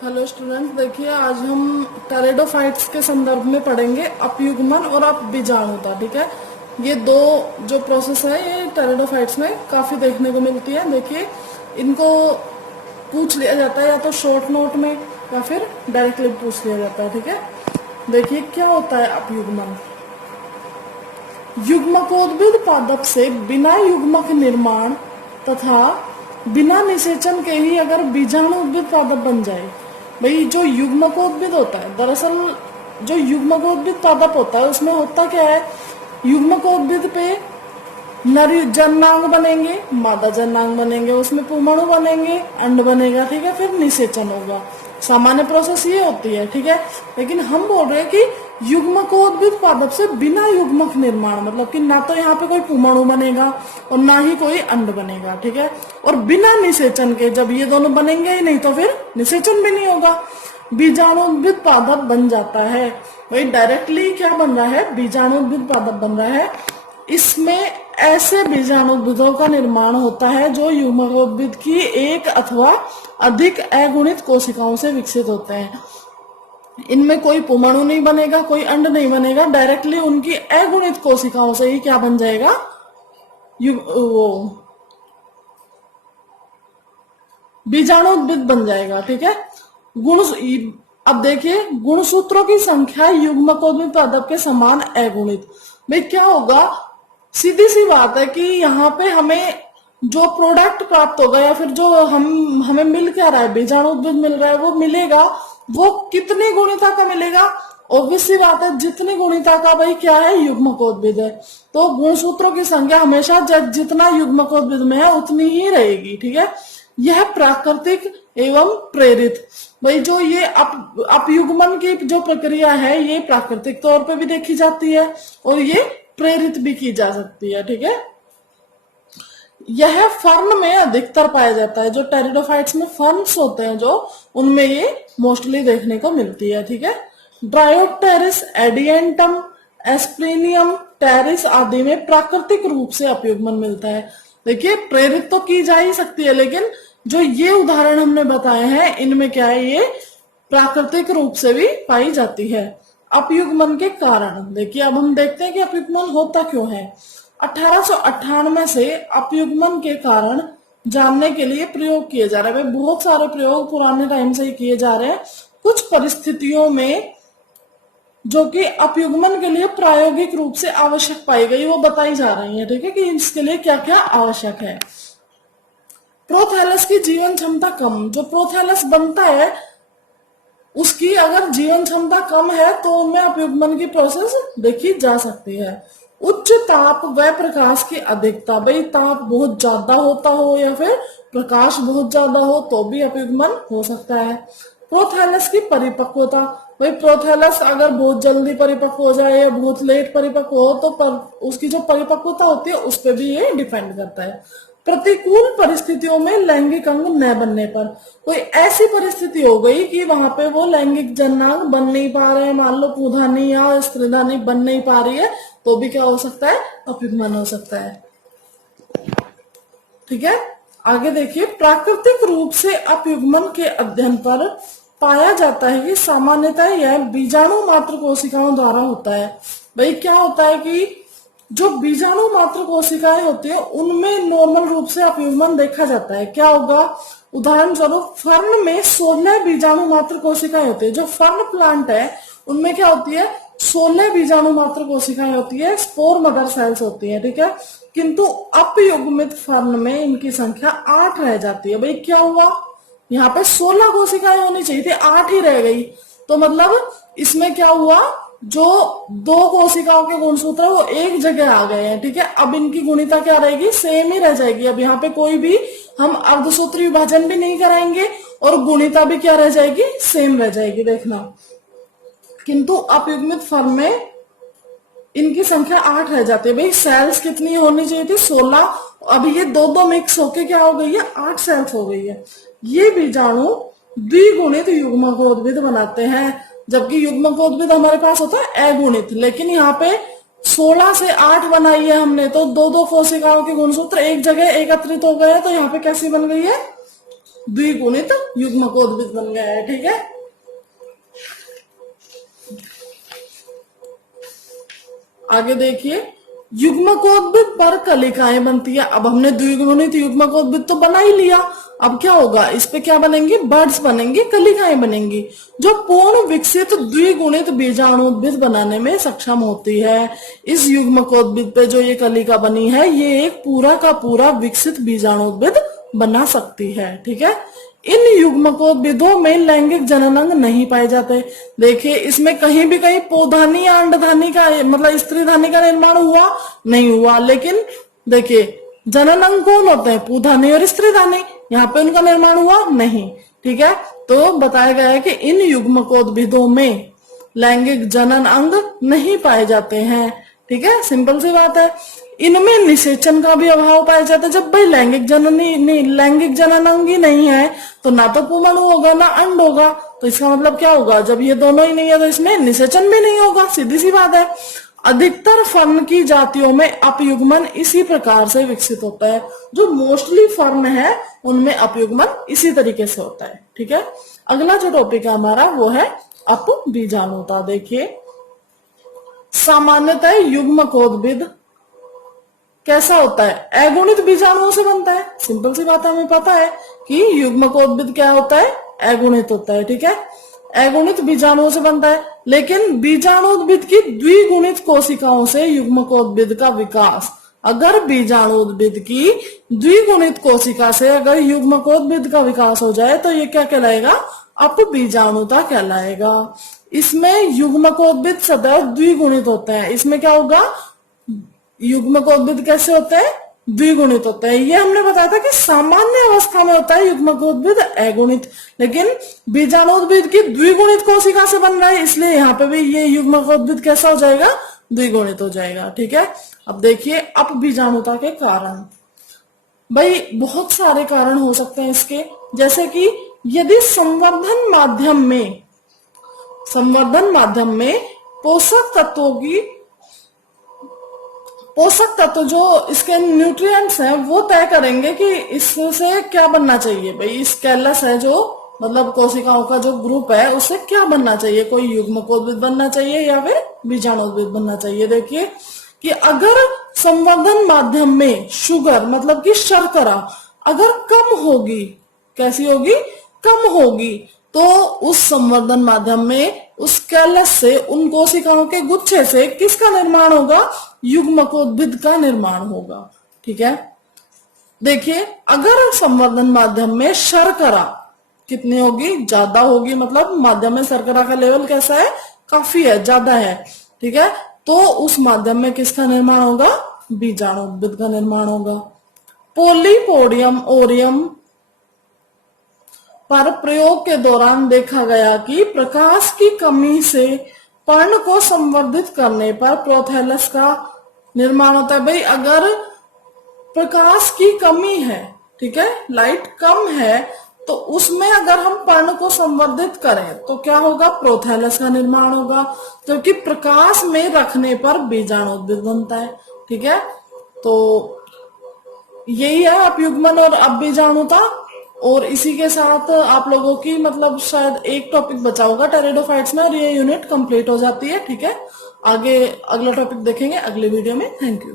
Hello students, देखिए आज हम टेरिडोफाइट्स के संदर्भ में पढ़ेंगे अपयुग्मन और अपबीजाणुता। ठीक है, ये दो जो प्रोसेस है ये टेरिडोफाइट्स में काफी देखने को मिलती है। देखिए, इनको पूछ लिया जाता है या तो शॉर्ट नोट में या फिर डायरेक्टली पूछ लिया जाता है। ठीक है, देखिए क्या होता है अपयुग्मन। युग्मकोद्भिद पादप से बिना युग्मक निर्माण तथा बिना निषेचन के ही अगर बीजाणु उद्भिद पादप बन जाए। भाई, जो युग्मकोद्भिद होता है, दरअसल जो युग्मकोद्भिद पादप होता है उसमें होता क्या है, युग्मकोद्भिद पे नर जननांग बनेंगे, मादा जननांग बनेंगे, उसमें पुमणु बनेंगे, अंड बनेगा। ठीक है, फिर निषेचन होगा। सामान्य प्रोसेस ये होती है। ठीक है, लेकिन हम बोल रहे हैं कि युग्मकोद्भिद पादप से बिना युग्मक निर्माण, मतलब कि ना तो यहाँ पे कोई पुमणु बनेगा और ना ही कोई अंड बनेगा। ठीक है, और बिना निषेचन के, जब ये दोनों बनेंगे ही नहीं तो फिर निषेचन भी नहीं होगा, बीजाणुद्भिद पादप बन जाता है। भाई, डायरेक्टली क्या बन रहा है, बीजाणुद्भिद पादप बन रहा है। इसमें ऐसे बीजाणुद्भिदों का निर्माण होता है जो युग्मकोद्भिद की एक अथवा अधिक अगुणित कोशिकाओं से विकसित होते हैं। इनमें कोई पुमणु नहीं बनेगा, कोई अंड नहीं बनेगा, डायरेक्टली उनकी अगुणित कोशिकाओं से ही क्या बन जाएगा, वो बीजाणुद्भिद बन जाएगा। ठीक है, गुण, अब देखिए गुणसूत्रों की संख्या युग्मकोद्भिद पादप के समान अगुणित। भाई क्या होगा, सीधी सी बात है कि यहाँ पे हमें जो प्रोडक्ट प्राप्त होगा या फिर जो हमें मिल क्या रहा है, बीजाणुद्भिद मिल रहा है, वो मिलेगा, वो कितनी गुणिता का मिलेगा। ऑब्वियस सी बात है, जितनी गुणिता का भाई क्या है, युग्मकोद्भिद है, तो गुणसूत्रों की संख्या हमेशा जितना युग्मकोद्भिद में है उतनी ही रहेगी। ठीक है, यह प्राकृतिक एवं प्रेरित, भाई जो ये अपयुग्मन की जो प्रक्रिया है ये प्राकृतिक तौर पे भी देखी जाती है और ये प्रेरित भी की जा सकती है। ठीक है, यह फर्न में अधिकतर पाया जाता है। जो टेरिडोफाइट्स में फर्न्स होते हैं जो, उनमें ये मोस्टली देखने को मिलती है। ठीक है, ड्रायोप्टेरिस, एडिएंटम, एस्प्रेनियम, टेरिस आदि में प्राकृतिक रूप से अपयुग्मन मिलता है। देखिए, प्रेरित तो की जा ही सकती है, लेकिन जो ये उदाहरण हमने बताए हैं इनमें क्या है, ये प्राकृतिक रूप से भी पाई जाती है। अपयुग्मन के कारण देखिए, अब हम देखते हैं कि अपयुग्मन होता क्यों है। 1898 से अपयुग्मन के कारण जानने के लिए प्रयोग किए जा रहे हैं। बहुत सारे प्रयोग पुराने टाइम से ही किए जा रहे हैं। कुछ परिस्थितियों में जो कि अपयुग्मन के लिए प्रायोगिक रूप से आवश्यक पाई गई वो बताई जा रही है। ठीक है, कि इसके लिए क्या क्या आवश्यक है। प्रोथैलस की जीवन क्षमता कम, जो प्रोथैलस बनता है उसकी अगर जीवन क्षमता कम है तो उनमें अपयुग्मन की प्रोसेस देखी जा सकती है। उच्च ताप व प्रकाश की अधिकता, भाई ताप बहुत ज्यादा होता हो या फिर प्रकाश बहुत ज्यादा हो तो भी अपयुग्मन हो सकता है। प्रोथैलस की परिपक्वता, भाई प्रोथैलस अगर बहुत जल्दी परिपक्व हो जाए या बहुत लेट परिपक्व हो तो उसकी जो परिपक्वता होती है उस पर भी ये डिपेंड करता है। प्रतिकूल परिस्थितियों में लैंगिक अंग न बनने पर, कोई ऐसी परिस्थिति हो गई कि वहां पे वो लैंगिक जननांग बन नहीं पा रहे हैं, मान लो पुंधानी या स्त्रीधानी बन नहीं पा रही है, तो भी क्या हो सकता है, अपयुग्मन हो सकता है। ठीक है, आगे देखिए, प्राकृतिक रूप से अपयुग्मन के अध्ययन पर पाया जाता है कि सामान्यतः यह बीजाणु मात्र कोशिकाओं द्वारा होता है। भाई क्या होता है कि जो बीजाणु मात्र कोशिकाएं होती है उनमें नॉर्मल रूप से अपयुग्मन देखा जाता है। क्या होगा, उदाहरण स्वरूप फर्न में 16 बीजाणु मात्र कोशिकाएं होती है। जो फर्न प्लांट है उनमें क्या होती है, 16 बीजाणु मात्र कोशिकाएं होती है, स्पोर मदर सेल्स होती है। ठीक है, किंतु अपयुग्मित फर्न में इनकी संख्या 8 रह जाती है। भाई क्या हुआ, यहाँ पे 16 कोशिकाएं होनी चाहिए थी, 8 ही रह गई, तो मतलब इसमें क्या हुआ, जो 2 कोशिकाओं के गुणसूत्र वो एक जगह आ गए हैं। ठीक है, अब इनकी गुणिता क्या रहेगी, सेम ही रह जाएगी। अब यहाँ पे कोई भी हम अर्धसूत्री विभाजन भी नहीं कराएंगे और गुणिता भी क्या रह जाएगी, सेम रह जाएगी। देखना, किंतु अपयुग्मित फर्न में इनकी संख्या 8 रह जाती है। भाई सेल्स कितनी होनी चाहिए थी, 16, अब ये 2-2 मिक्स होके क्या हो गई है, 8 सेल्स हो गई है। ये बीजाणु द्विगुणित युग्मकोद्भिद बनाते हैं, जबकि युग्मकोद्भिद हमारे पास होता है अगुणित। लेकिन यहाँ पे 16 से 8 बनाई है हमने, तो 2-2 कोशिकाओं के गुणसूत्र एक जगह एकत्रित हो गए, तो यहाँ पे कैसी बन गई है, द्विगुणित युग्मकोद्भिद बन गया है। ठीक है, आगे देखिए, युग्मकोद्भिद पर कलिकाएं बनती है। अब हमने द्विगुणित युग्मकोद्भिद तो बना ही लिया, अब क्या होगा, इस पे क्या बनेंगे, बर्ड्स बनेंगे, कलिकाएं बनेंगी, जो पूर्ण विकसित द्विगुणित बीजाणुद्भिद बनाने में सक्षम होती है। इस युग्मकोद्भिद पे जो ये कलिका बनी है, ये एक पूरा का पूरा विकसित बीजाणुद्भिद बना सकती है। ठीक है, इन युग्मकोद्भिदों में लैंगिक जननांग नहीं पाए जाते। देखिए, इसमें कहीं भी कहीं पौधानी या अंडधानी का मतलब स्त्रीधानी का निर्माण हुआ नहीं हुआ, लेकिन देखिए जननांग कौन होते हैं, पौधानी और स्त्रीधानी, यहाँ पे उनका निर्माण हुआ नहीं। ठीक है, तो बताया गया है कि इन युग्मकोद्भिदों में लैंगिक जनन अंग नहीं पाए जाते हैं। ठीक है, सिंपल सी बात है। इनमें निषेचन का भी अभाव पाया जाता है। जब भाई लैंगिक जनन अंग ही नहीं है तो ना तो पुंमणु होगा ना अंड होगा, तो इसका मतलब क्या होगा, जब ये दोनों ही नहीं है तो इसमें निषेचन भी नहीं होगा, सीधी सी बात है। अधिकतर फर्न की जातियों में अपयुग्मन इसी प्रकार से विकसित होता है। जो मोस्टली फर्न है उनमें अपयुग्मन इसी तरीके से होता है। ठीक है, अगला जो टॉपिक है हमारा वो है अपबीजाणुता। देखिए, सामान्यतः युग्मकोद्भिद कैसा होता है, अगुणित बीजाणुओं से बनता है। सिंपल सी बात है, हमें पता है कि युग्मकोद्भिद क्या होता है, अगुणित होता है। ठीक है, अगुणित बीजाणुओं से बनता है, लेकिन बीजाणुद्भिद की द्विगुणित कोशिकाओं से युग्मकोद्भिद का विकास, अगर बीजाणुद्भिद की द्विगुणित कोशिका से अगर युग्मकोद्भिद का विकास हो जाए तो ये क्या कहलाएगा, अपबीजाणुता कहलाएगा। इसमें युग्मकोद्भिद सदैव द्विगुणित होते हैं। इसमें क्या होगा, युग्मकोद्भिद कैसे होते हैं, द्विगुणित होते हैं। ये हमने बताया था कि सामान्य अवस्था में होता है युग्मकोद्भिद अगुणित, लेकिन बीजाणुद्भिद की द्विगुणित कोशिका से बन रहा है, इसलिए यहाँ पे भी ये युग्मकोद्भिद कैसा हो जाएगा, द्विगुणित हो जाएगा। ठीक है, अब देखिए अपबीजाणुता के कारण। भाई बहुत सारे कारण हो सकते हैं इसके, जैसे कि यदि संवर्धन माध्यम में पोषक तत्व जो इसके न्यूट्रिएंट्स हैं वो तय करेंगे कि इससे क्या बनना चाहिए। भाई इस कैलस है जो मतलब कोशिकाओं का जो ग्रुप है उससे क्या बनना चाहिए, कोई युग्मकोद्भिद बनना चाहिए या फिर बीजाणुद्भिद बनना चाहिए। देखिए कि अगर संवर्धन माध्यम में शुगर मतलब कि शर्करा अगर कम होगी, कैसी होगी, कम होगी, तो उस संवर्धन माध्यम में उस कैलस से, उन कोशिकाओं के गुच्छे से किसका निर्माण होगा, युग्मकोद्भिद का निर्माण होगा। ठीक है, देखिए अगर संवर्धन माध्यम में शर्करा कितनी होगी, ज्यादा होगी, मतलब माध्यम में शर्करा का लेवल कैसा है, काफी है, ज्यादा है। ठीक है, तो उस माध्यम में किसका निर्माण होगा, बीजाणुद्भिद का निर्माण होगा। पोलीपोडियम ओरियम पर प्रयोग के दौरान देखा गया कि प्रकाश की कमी से पर्ण को संवर्धित करने पर प्रोथैलस का निर्माण होता है। भाई अगर प्रकाश की कमी है, ठीक है, लाइट कम है, तो उसमें अगर हम पर्ण को संवर्धित करें तो क्या होगा, प्रोथैलस का निर्माण होगा, जबकि प्रकाश में रखने पर बीजाणुद्भिद बनता है। ठीक है, तो यही है अपयुग्मन और अपबीजाणुता। और इसी के साथ आप लोगों की मतलब शायद एक टॉपिक बचा होगा टेरिडोफाइट्स में, और ये यूनिट कंप्लीट हो जाती है। ठीक है, आगे अगला टॉपिक देखेंगे अगले वीडियो में। Thank you.